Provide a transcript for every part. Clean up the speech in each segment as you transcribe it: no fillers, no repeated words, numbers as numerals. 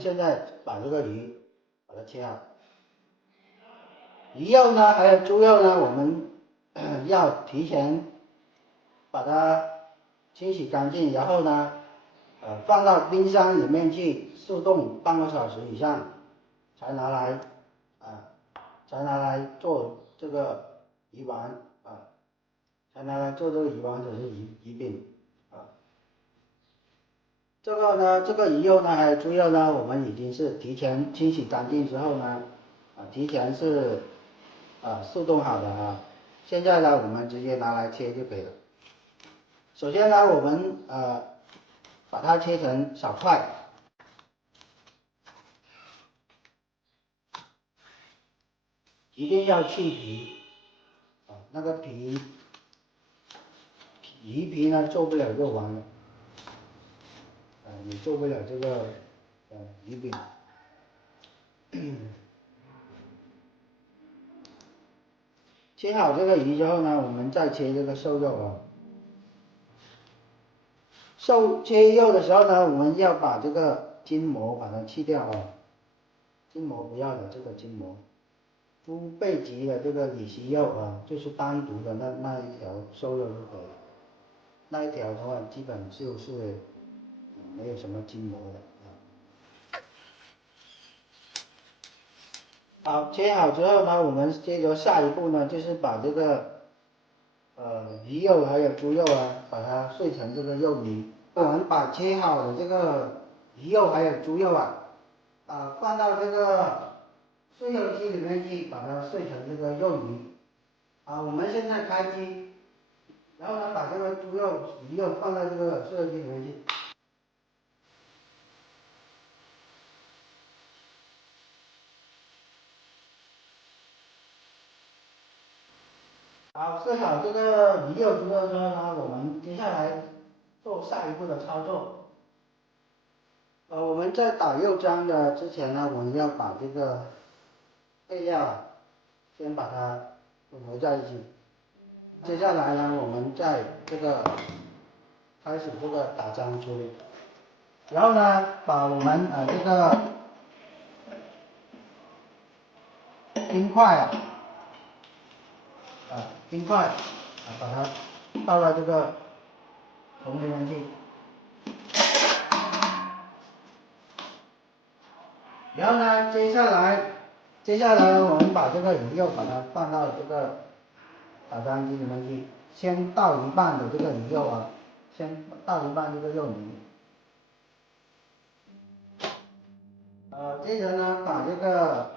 们现在把这个鱼把它切好。鱼肉呢，还有猪肉呢，我们要提前把它清洗干净，然后呢，放到冰箱里面去速冻半个小时以上，才拿来做这个鱼丸才拿来做这个鱼丸或者是鱼饼这个呢，这个鱼肉呢，还有猪肉呢，我们已经是提前清洗干净之后呢，提前是速冻好的现在呢，我们直接拿来切就可以了。首先呢，我们把它切成小块，一定要去皮那个鱼皮呢做不了肉丸了，也做不了这个鱼饼。切好这个鱼之后呢，我们再切这个瘦肉切肉的时候呢，我们要把这个筋膜把它去掉筋膜不要了，这个筋膜。猪背脊的这个里脊肉就是单独的那一条瘦肉就可以，那一条的话基本就是没有什么筋膜的好，切好之后呢，我们接着下一步呢，就是把这个鱼肉还有猪肉把它碎成这个肉泥。我们把切好的这个鱼肉还有猪肉放到这个碎肉机里面去，把它碎成这个肉泥。我们现在开机，然后呢，把这个猪肉、鱼肉放到这个碎肉机里面去。好，碎好这个鱼肉、猪肉之后呢，我们接下来做下一步的操作。我们在打肉浆的之前呢，我们要把这个配料先把它混合在一起。接下来呢，我们再开始这个打浆处理，然后呢，把我们这个冰块把它倒到这个桶里面去。然后呢，接下来我们把这个鱼肉把它放到这个打浆机里面去，先倒一半的这个鱼肉先倒一半这个肉泥。接着呢，把这个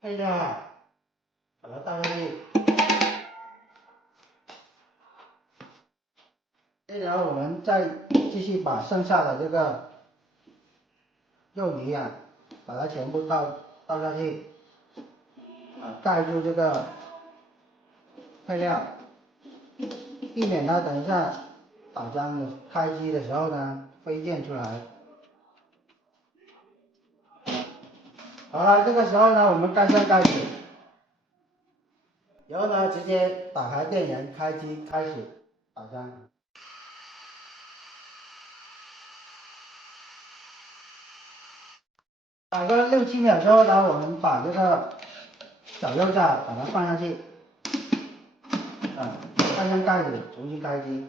配料把它倒进去。接着我们再继续把剩下的这个肉泥把它全部倒下去，盖住这个配料，避免它等一下打浆开机的时候呢飞溅出来。好了，这个时候呢，我们盖上盖子，然后呢，直接打开电源，开机，开始打浆。打个6-7秒之后呢，我们把这个小肉渣把它放上去，盖上盖子，重新开机。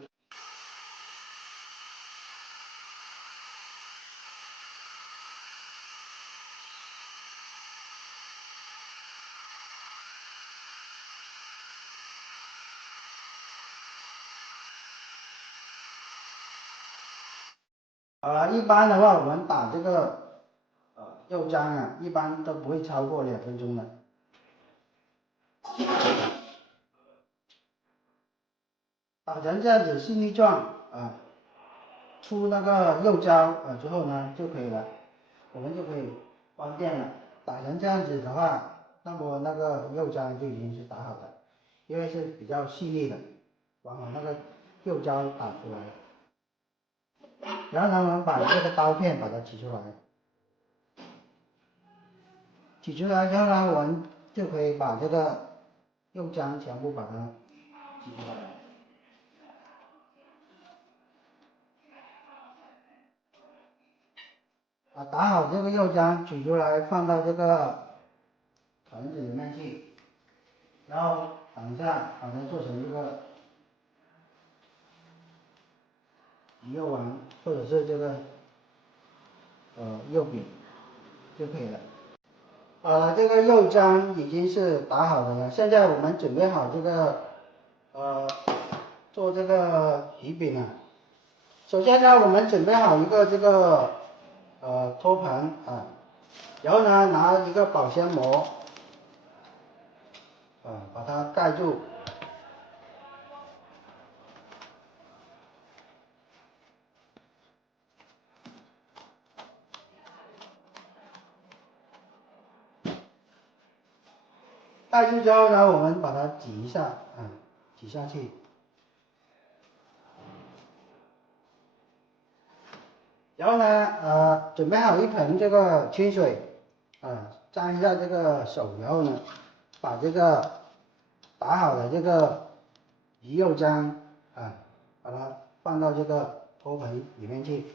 好了，一般的话，我们打这个肉浆一般都不会超过2分钟的。打成这样子细粒状出那个肉胶之后呢就可以了，我们就可以关电了。打成这样子的话，那么那个肉浆就已经是打好的，因为是比较细腻的，往那个肉胶打出来。然后呢，我们把这个刀片把它取出来，取出来之后呢，我们就可以把这个肉浆全部把它挤出来。打好这个肉浆，取出来放到这个盆子里面去，然后等一下把它做成这个鱼肉丸或者是这个肉饼就可以了。好了，这个肉浆已经是打好的了，现在我们准备好这个做这个鱼饼了。首先呢，我们准备好一个这个托盘啊，然后呢拿一个保鲜膜把它盖住。盖住之后呢，我们把它挤一下，挤下去。然后呢，准备好一盆这个清水，沾一下这个手，然后呢，把这个打好的这个鱼肉浆，把它放到这个托盆里面去。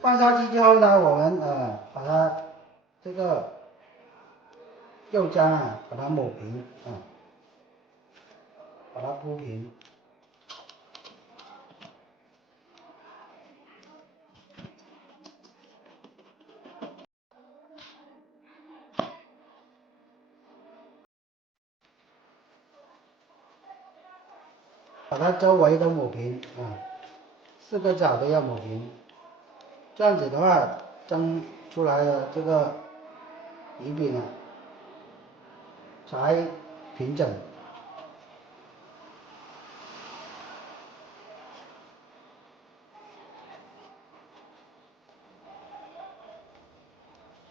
放下去之后呢，我们把它这个肉浆把它抹平，把它铺平。把它周围都抹平，4个角都要抹平，这样子的话蒸出来的这个鱼饼才平整。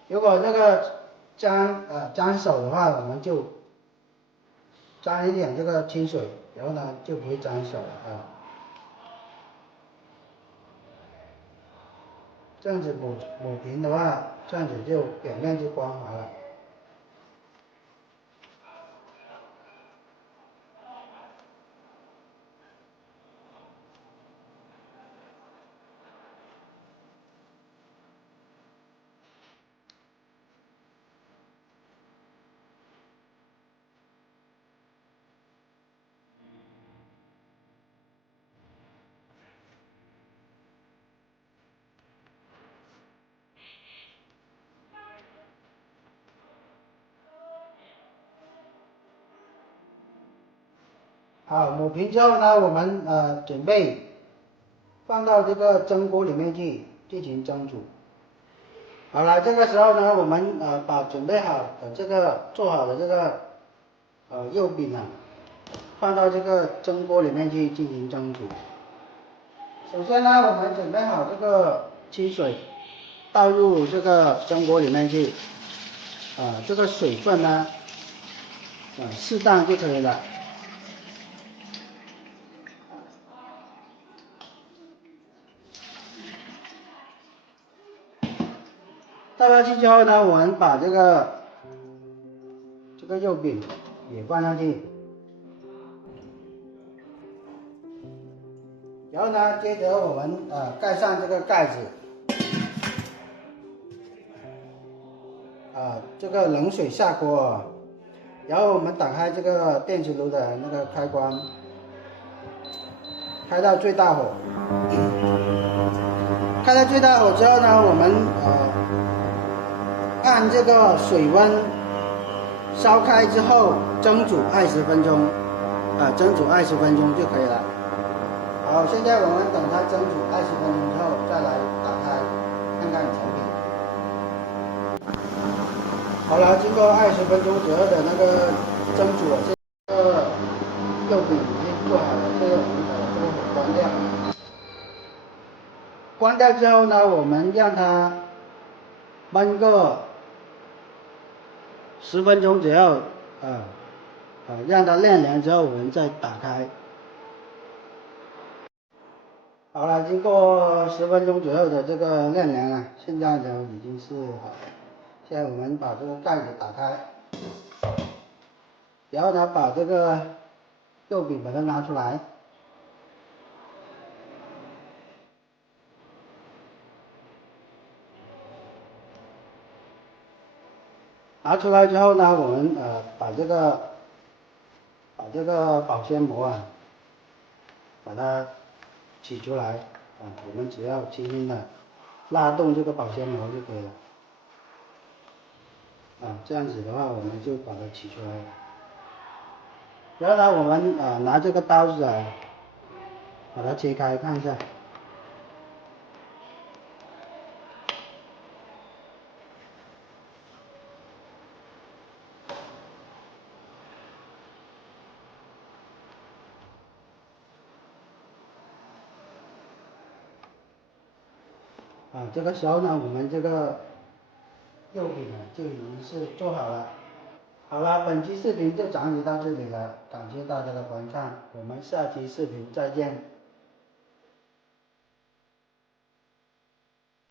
如果这个沾手的话，我们就沾一点这个清水，然后呢就不会沾手了这样子抹平的话，这样子就表面就光滑了。好，抹平之后呢，我们准备放到这个蒸锅里面去进行蒸煮。好了，这个时候呢，我们把准备好的这个做好的这个肉饼放到这个蒸锅里面去进行蒸煮。首先呢，我们准备好这个清水，倒入这个蒸锅里面去，这个水分呢，适当就可以了。倒下去之后呢，我们把这个肉饼也放上去，然后呢，接着我们盖上这个盖子，这个冷水下锅，然后我们打开这个电磁炉的那个开关，开到最大火。开到最大火之后呢，我们按这个水温烧开之后蒸煮20分钟，蒸煮20分钟就可以了。好，现在我们等它蒸煮20分钟之后再来打开看看成品。好了，经过20分钟左右的那个蒸煮，这个肉饼已经做好了，这个我们把这个火关掉。关掉之后呢，我们让它焖个10分钟左右，让它晾凉之后，我们再打开。好了，经过10分钟左右的这个晾凉现在就已经是好了。现在我们把这个盖子打开，然后呢，把这个肉饼把它拿出来。拿出来之后呢，我们把这个保鲜膜啊，把它取出来啊，我们只要轻轻的拉动这个保鲜膜就可以了。啊，这样子的话，我们就把它取出来了。然后呢，我们拿这个刀子啊，把它切开看一下。啊，这个时候呢，我们这个肉饼啊就已经是做好了。好了，本期视频就讲解到这里了，感谢大家的观看，我们下期视频再见。